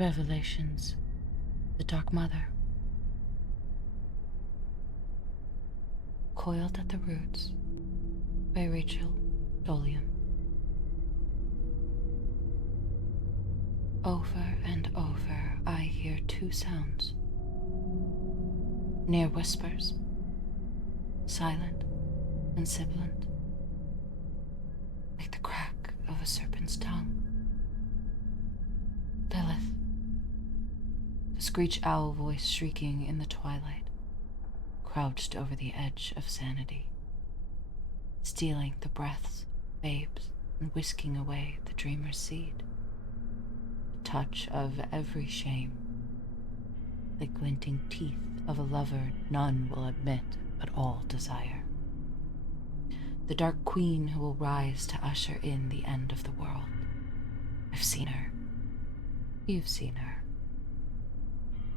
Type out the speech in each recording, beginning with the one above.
Revelations, the Dark Mother. Coiled at the Roots by Dolium. Over and over I hear two sounds. Near whispers, silent and sibilant, like the crack of a serpent's tongue. Lilith, the screech owl voice shrieking in the twilight, crouched over the edge of sanity, stealing the breaths of babes and whisking away the dreamer's seed. The touch of every shame, the glinting teeth of a lover none will admit but all desire. The dark queen who will rise to usher in the end of the world. I've seen her. You've seen her.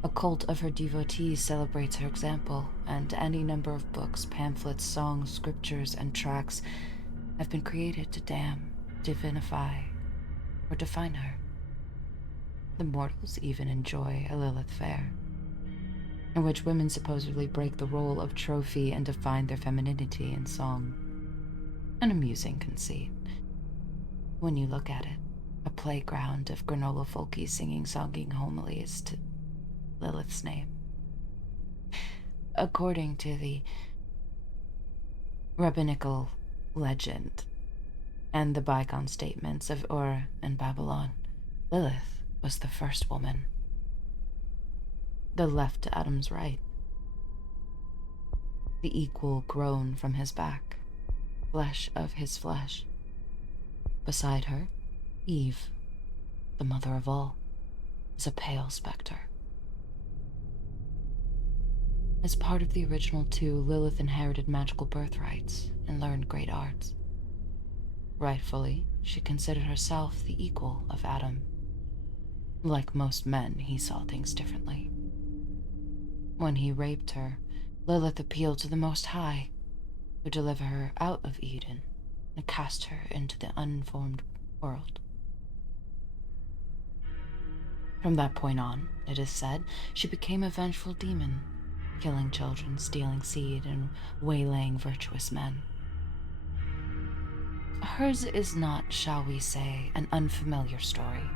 A cult of her devotees celebrates her example, and any number of books, pamphlets, songs, scriptures, and tracts have been created to damn, divinify, or define her. The mortals even enjoy a Lilith fair, in which women supposedly break the role of trophy and define their femininity in song. An amusing conceit. When you look at it, a playground of granola folkies singing songing homilies to Lilith's name. According to the rabbinical legend and the bygone statements of Ur and Babylon, Lilith was the first woman. The left to Adam's right. The equal grown from his back, flesh of his flesh. Beside her, Eve, the mother of all, is a pale specter. As part of the original two, Lilith inherited magical birthrights and learned great arts. Rightfully, she considered herself the equal of Adam. Like most men, he saw things differently. When he raped her, Lilith appealed to the Most High, who delivered her out of Eden and cast her into the unformed world. From that point on, it is said, she became a vengeful demon, killing children, stealing seed, and waylaying virtuous men. Hers is not, shall we say, an unfamiliar story.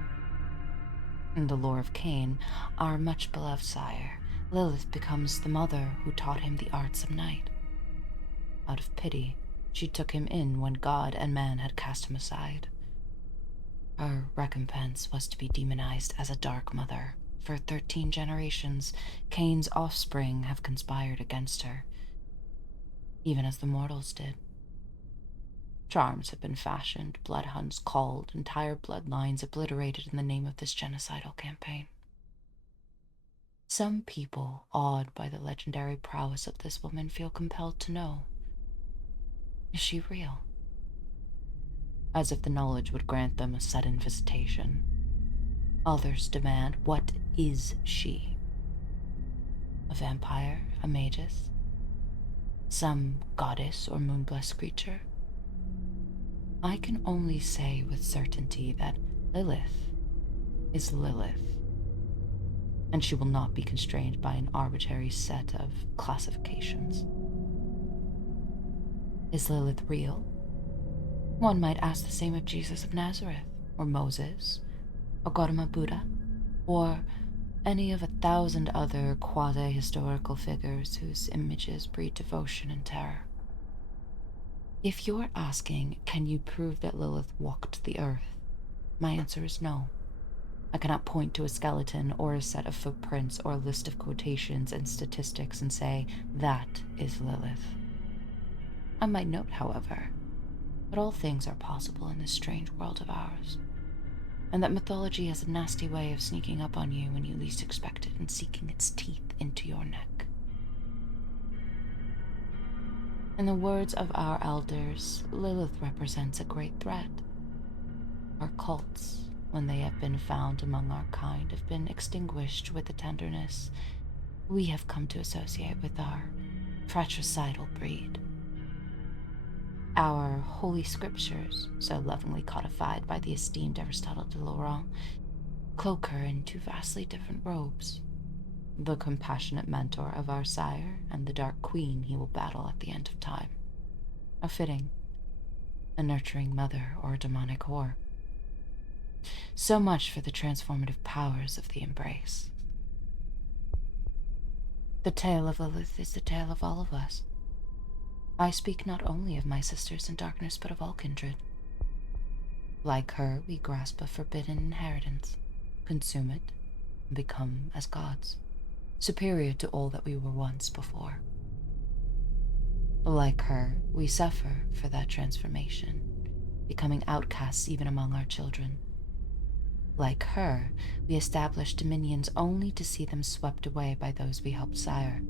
In the lore of Cain, our much-beloved sire, Lilith becomes the mother who taught him the arts of night. Out of pity, she took him in when God and man had cast him aside. Her recompense was to be demonized as a dark mother. For 13 generations, Cain's offspring have conspired against her, even as the mortals did. Charms have been fashioned, bloodhounds called, entire bloodlines obliterated in the name of this genocidal campaign. Some people, awed by the legendary prowess of this woman, feel compelled to know, is she real? As if the knowledge would grant them a sudden visitation. Others demand, what is she? A vampire? A magus? Some goddess or moon-blessed creature? I can only say with certainty that Lilith is Lilith, and she will not be constrained by an arbitrary set of classifications. Is Lilith real? One might ask the same of Jesus of Nazareth, or Moses, or Gautama Buddha, or any of 1,000 other quasi-historical figures whose images breed devotion and terror. If you're asking, can you prove that Lilith walked the earth? My answer is no. I cannot point to a skeleton or a set of footprints or a list of quotations and statistics and say, that is Lilith. I might note, however, that all things are possible in this strange world of ours, and that mythology has a nasty way of sneaking up on you when you least expect it and seeking its teeth into your neck. In the words of our elders, Lilith represents a great threat. Our cults, when they have been found among our kind, have been extinguished with the tenderness we have come to associate with our fratricidal breed. Our holy scriptures, so lovingly codified by the esteemed Aristotle de Laurent, cloak her in two vastly different robes, the compassionate mentor of our sire and the dark queen he will battle at the end of time. A fitting, a nurturing mother or a demonic whore. So much for the transformative powers of the embrace. The tale of Lilith is the tale of all of us. I speak not only of my sisters in darkness, but of all kindred. Like her, we grasp a forbidden inheritance, consume it, and become as gods, superior to all that we were once before. Like her, we suffer for that transformation, becoming outcasts even among our children. Like her, we establish dominions only to see them swept away by those we helped sire.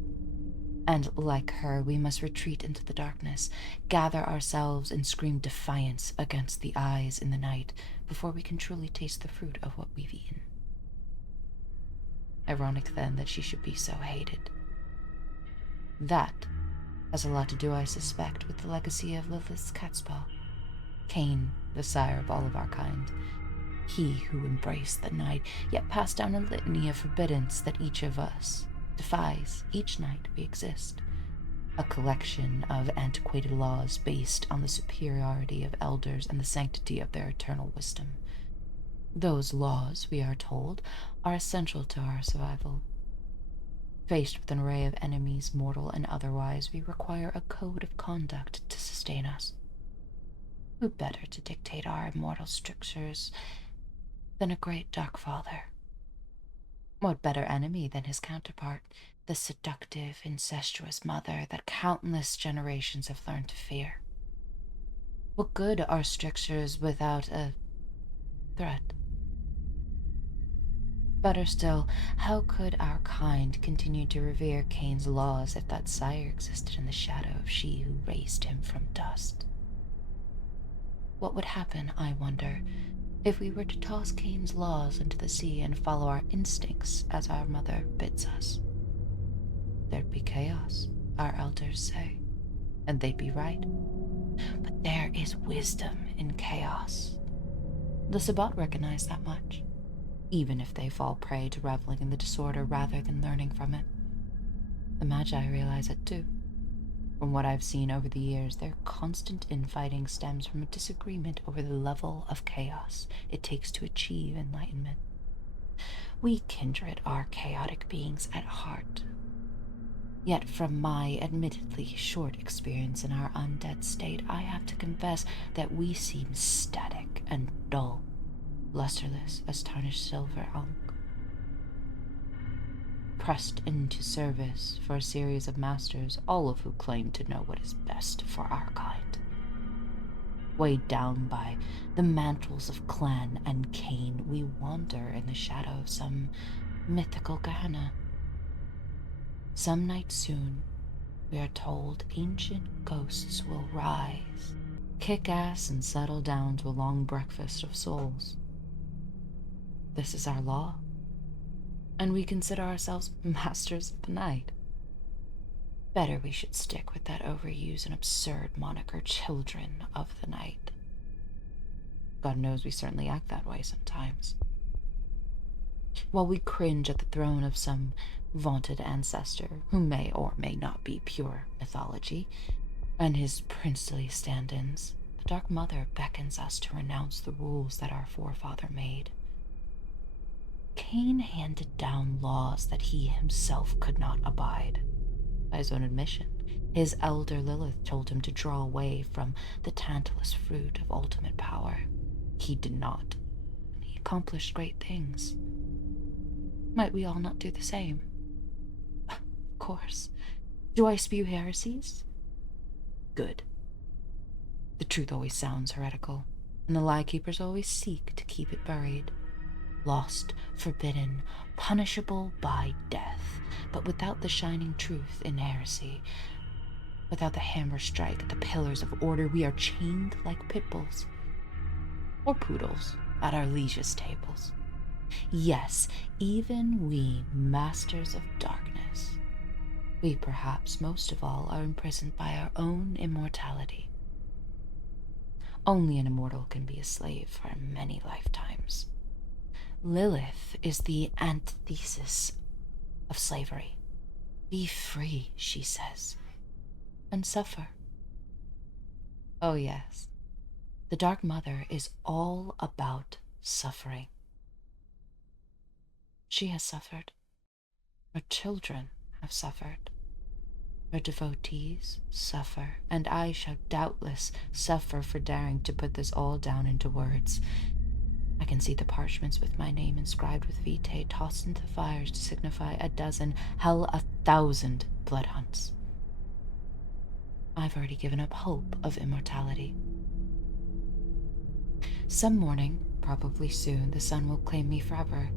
And like her, we must retreat into the darkness, gather ourselves and scream defiance against the eyes in the night before we can truly taste the fruit of what we've eaten. Ironic then that she should be so hated. That has a lot to do, I suspect, with the legacy of Lilith's catspaw. Kine, the sire of all of our kind. He who embraced the night, yet passed down a litany of forbiddance that each of us defies each night we exist. A collection of antiquated laws based on the superiority of elders and the sanctity of their eternal wisdom. Those laws, we are told, are essential to our survival. Faced with an array of enemies, mortal and otherwise, we require a code of conduct to sustain us. Who better to dictate our immortal strictures than a great dark father? What better enemy than his counterpart, the seductive, incestuous mother that countless generations have learned to fear? What good are strictures without a threat? Better still, how could our kind continue to revere Kine's laws if that sire existed in the shadow of she who raised him from dust? What would happen, I wonder, if we were to toss Kine's laws into the sea and follow our instincts as our mother bids us? There'd be chaos, our elders say, and they'd be right. But there is wisdom in chaos. The Sabbat recognize that much, even if they fall prey to reveling in the disorder rather than learning from it. The Magi realize it too. From what I've seen over the years, their constant infighting stems from a disagreement over the level of chaos it takes to achieve enlightenment. We kindred are chaotic beings at heart. Yet from my admittedly short experience in our undead state, I have to confess that we seem static and dull, lusterless as tarnished silver unk. Pressed into service for a series of masters, all of who claim to know what is best for our kind. Weighed down by the mantles of clan and cane, we wander in the shadow of some mythical Gehenna. Some night soon, we are told, ancient ghosts will rise, kick ass, and settle down to a long breakfast of souls. This is our law, and we consider ourselves masters of the night. Better we should stick with that overused and absurd moniker, children of the night. God knows we certainly act that way sometimes. While we cringe at the throne of some vaunted ancestor, who may or may not be pure mythology, and his princely stand-ins, the Dark Mother beckons us to renounce the rules that our forefather made. Kine handed down laws that he himself could not abide. By his own admission, his elder Lilith told him to draw away from the tantalus fruit of ultimate power. He did not, and he accomplished great things. Might we all not do the same? Of course. Do I spew heresies? Good. The truth always sounds heretical, and the lie-keepers always seek to keep it buried. Lost, forbidden, punishable by death, but without the shining truth in heresy. Without the hammer strike at the pillars of order, we are chained like pit bulls. Or poodles at our liege's tables. Yes, even we, masters of darkness. We perhaps most of all are imprisoned by our own immortality. Only an immortal can be a slave for many lifetimes. Lilith is the antithesis of slavery. Be free, she says, and suffer. Oh yes, the Dark Mother is all about suffering. She has suffered. Her children have suffered. Her devotees suffer, and I shall doubtless suffer for daring to put this all down into words. I can see the parchments with my name inscribed with vitae tossed into the fires to signify a dozen, hell 1,000 blood hunts. I've already given up hope of immortality. Some morning, probably soon, the sun will claim me forever.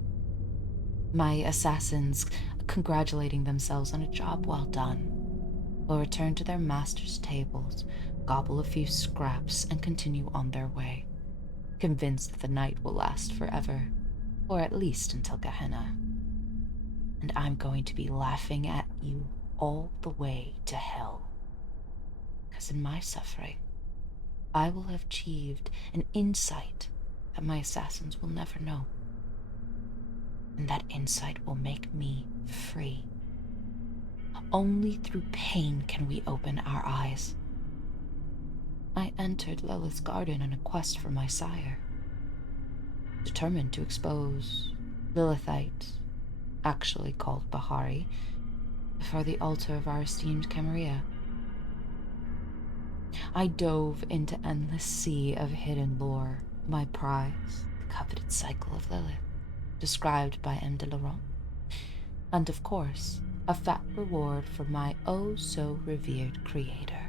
My assassins, congratulating themselves on a job well done, will return to their masters' tables, gobble a few scraps, and continue on their way, convinced that the night will last forever, or at least until Gehenna. And I'm going to be laughing at you all the way to hell. Because in my suffering, I will have achieved an insight that my assassins will never know. And that insight will make me free. Only through pain can we open our eyes. I entered Lilith's garden on a quest for my sire, determined to expose Lilithites, actually called Bahari, before the altar of our esteemed Camarilla. I dove into endless sea of hidden lore, my prize, the coveted cycle of Lilith, described by M. de Laurent, and of course, a fat reward for my oh-so-revered creator.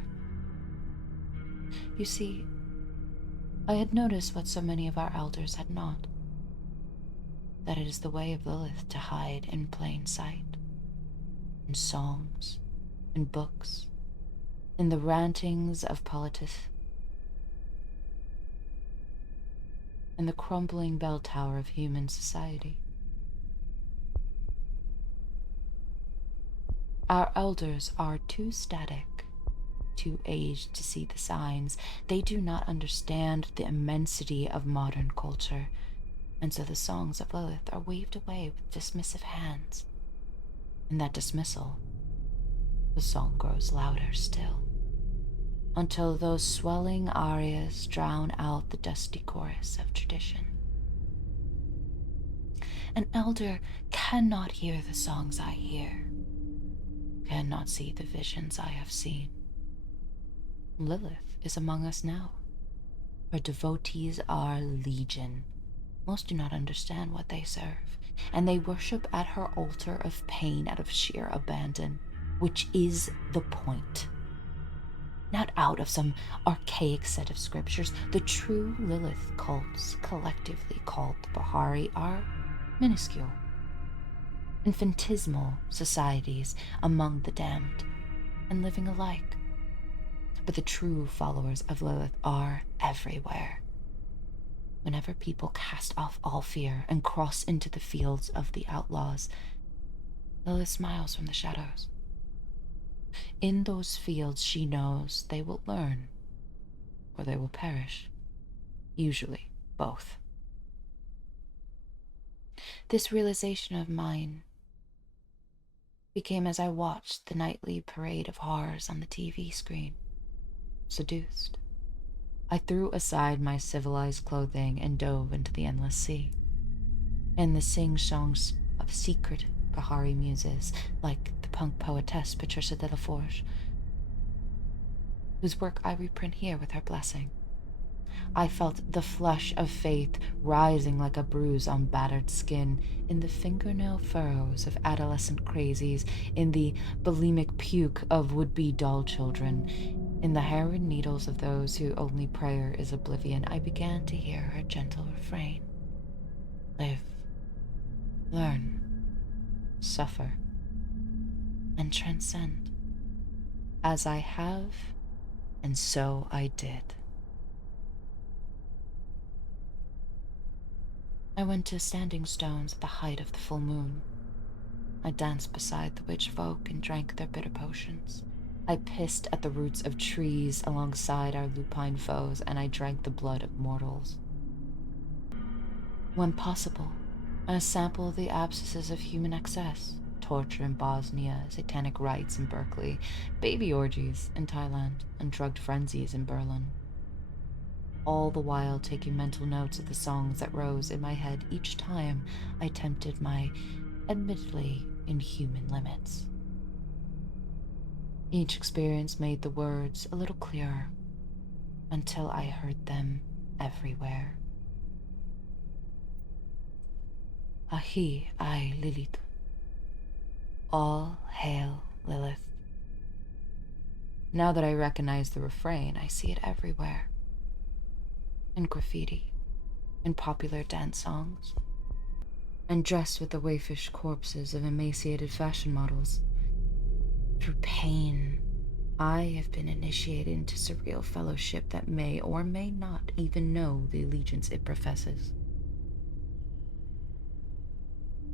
You see, I had noticed what so many of our elders had not, that it is the way of Lilith to hide in plain sight, in songs, in books, in the rantings of politics, in the crumbling bell tower of human society. Our elders are too static, too aged to see the signs. They do not understand the immensity of modern culture, and so the songs of Lilith are waved away with dismissive hands. In that dismissal, the song grows louder still, until those swelling arias drown out the dusty chorus of tradition. An elder cannot hear the songs I hear, cannot see the visions I have seen. Lilith is among us now. Her devotees are legion. Most do not understand what they serve, and they worship at her altar of pain out of sheer abandon, which is the point. Not out of some archaic set of scriptures. The true Lilith cults, collectively called the Bahari, are minuscule, infinitesimal societies among the damned, and living alike. But the true followers of Lilith are everywhere. Whenever people cast off all fear and cross into the fields of the outlaws, Lilith smiles from the shadows. In those fields, she knows they will learn, or they will perish. Usually, both. This realization of mine became as I watched the nightly parade of horrors on the TV screen. Seduced, I threw aside my civilized clothing and dove into the endless sea. In the sing-songs of secret Bahari muses, like the punk poetess Patricia de la Forge, whose work I reprint here with her blessing. I felt the flush of faith rising like a bruise on battered skin, in the fingernail furrows of adolescent crazies, in the bulimic puke of would-be doll children, in the heroin needles of those whose only prayer is oblivion. I began to hear her gentle refrain. Live, learn, suffer, and transcend. As I have, and so I did. I went to standing stones at the height of the full moon. I danced beside the witch folk and drank their bitter potions. I pissed at the roots of trees alongside our lupine foes, and I drank the blood of mortals. When possible, I sample the abscesses of human excess, torture in Bosnia, satanic rites in Berkeley, baby orgies in Thailand, and drugged frenzies in Berlin. All the while taking mental notes of the songs that rose in my head each time I tempted my admittedly inhuman limits. Each experience made the words a little clearer until I heard them everywhere. Ahi Hay Lilitu. All hail Lilith. Now that I recognize the refrain, I see it everywhere. In graffiti, in popular dance songs, and dressed with the waifish corpses of emaciated fashion models. Through pain, I have been initiated into surreal fellowship that may or may not even know the allegiance it professes.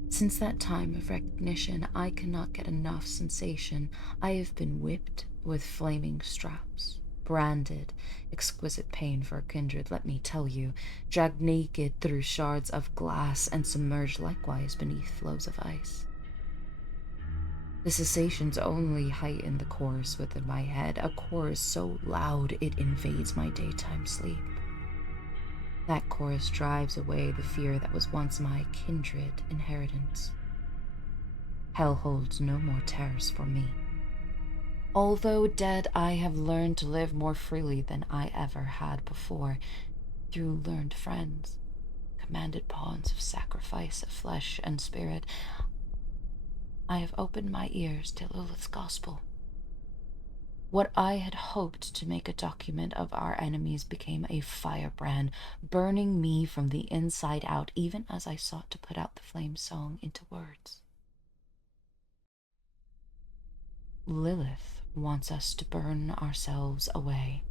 Since that time of recognition, I cannot get enough sensation. I have been whipped with flaming straps, branded, exquisite pain for a kindred, let me tell you, dragged naked through shards of glass and submerged likewise beneath flows of ice. The sensations only heighten the chorus within my head, a chorus so loud it invades my daytime sleep. That chorus drives away the fear that was once my kindred inheritance. Hell holds no more terrors for me. Although dead, I have learned to live more freely than I ever had before, through learned friends, commanded pawns of sacrifice of flesh and spirit. I have opened my ears to Lilith's gospel. What I had hoped to make a document of our enemies became a firebrand, burning me from the inside out, even as I sought to put out the flame song into words. Lilith wants us to burn ourselves away,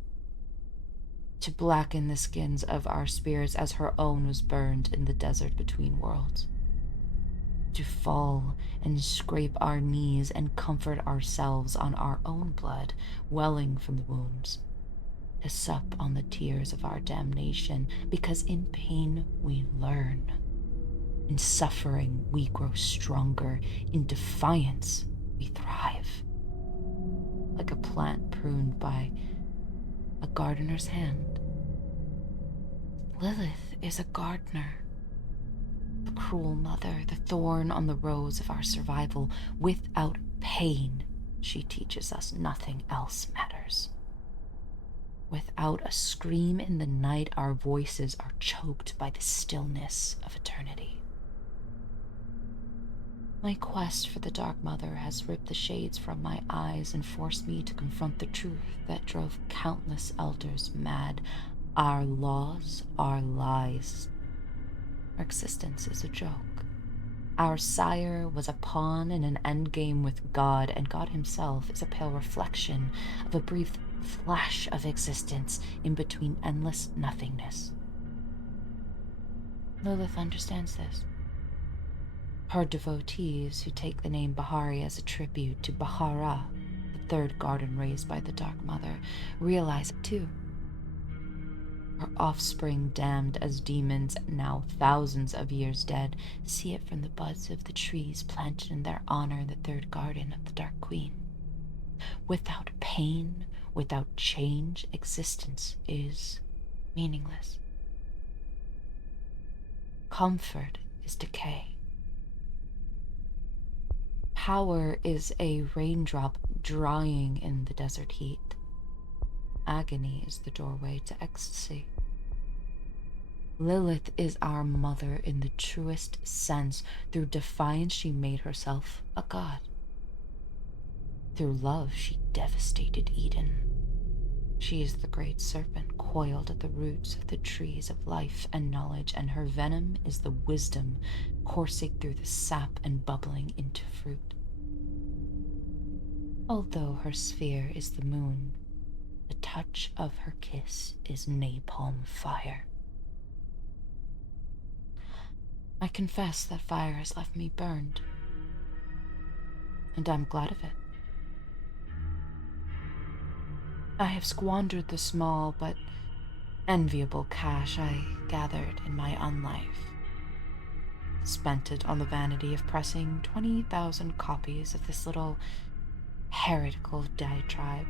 to blacken the skins of our spirits as her own was burned in the desert between worlds. To fall and scrape our knees and comfort ourselves on our own blood welling from the wounds, to sup on the tears of our damnation, because in pain we learn, in suffering we grow stronger, in defiance we thrive. Like a plant pruned by a gardener's hand. Lilith is a gardener. The cruel mother, the thorn on the rose of our survival. Without pain, she teaches us nothing else matters. Without a scream in the night, our voices are choked by the stillness of eternity. My quest for the Dark Mother has ripped the shades from my eyes and forced me to confront the truth that drove countless elders mad. Our laws are lies. Our existence is a joke. Our sire was a pawn in an endgame with God, and God himself is a pale reflection of a brief flash of existence in between endless nothingness. Lilith understands this. Her devotees, who take the name Bahari as a tribute to Bahara, the third garden raised by the Dark Mother, realize it too. Her offspring, damned as demons, now thousands of years dead, see it from the buds of the trees planted in their honor in the third garden of the Dark Queen. Without pain, without change, existence is meaningless. Comfort is decay. Power is a raindrop drying in the desert heat. Agony is the doorway to ecstasy. Lilith is our mother in the truest sense. Through defiance, she made herself a god. Through love, she devastated Eden. She is the great serpent coiled at the roots of the trees of life and knowledge, and her venom is the wisdom coursing through the sap and bubbling into fruit. Although her sphere is the moon, the touch of her kiss is napalm fire. I confess that fire has left me burned, and I'm glad of it. I have squandered the small but enviable cash I gathered in my unlife. spent it on the vanity of pressing 20,000 copies of this little heretical diatribe,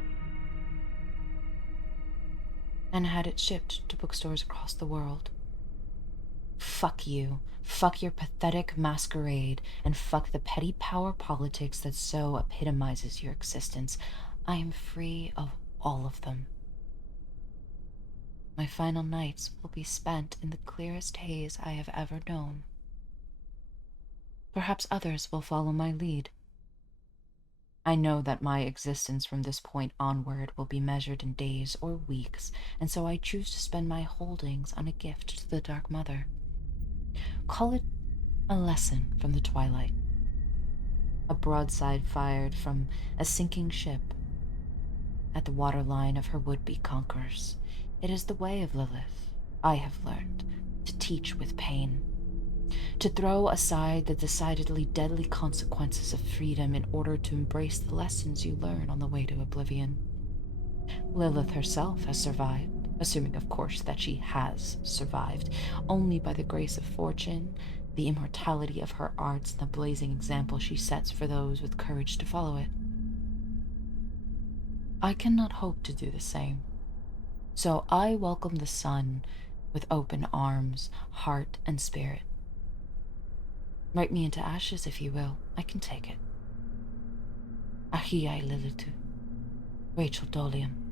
and had it shipped to bookstores across the world. Fuck you. Fuck your pathetic masquerade, and fuck the petty power politics that so epitomizes your existence. I am free of all of them. My final nights will be spent in the clearest haze I have ever known. Perhaps others will follow my lead. I know that my existence from this point onward will be measured in days or weeks, and so I choose to spend my holdings on a gift to the Dark Mother. Call it a lesson from the twilight, a broadside fired from a sinking ship at the waterline of her would-be conquerors. It is the way of Lilith, I have learned, to teach with pain, to throw aside the decidedly deadly consequences of freedom in order to embrace the lessons you learn on the way to oblivion. Lilith herself has survived, assuming of course that she has survived, only by the grace of fortune, the immortality of her arts, and the blazing example she sets for those with courage to follow it. I cannot hope to do the same, so I welcome the sun with open arms, heart, and spirit. Write me into ashes if you will, I can take it. Ahi Hay Lilitu, Rachel Dolium.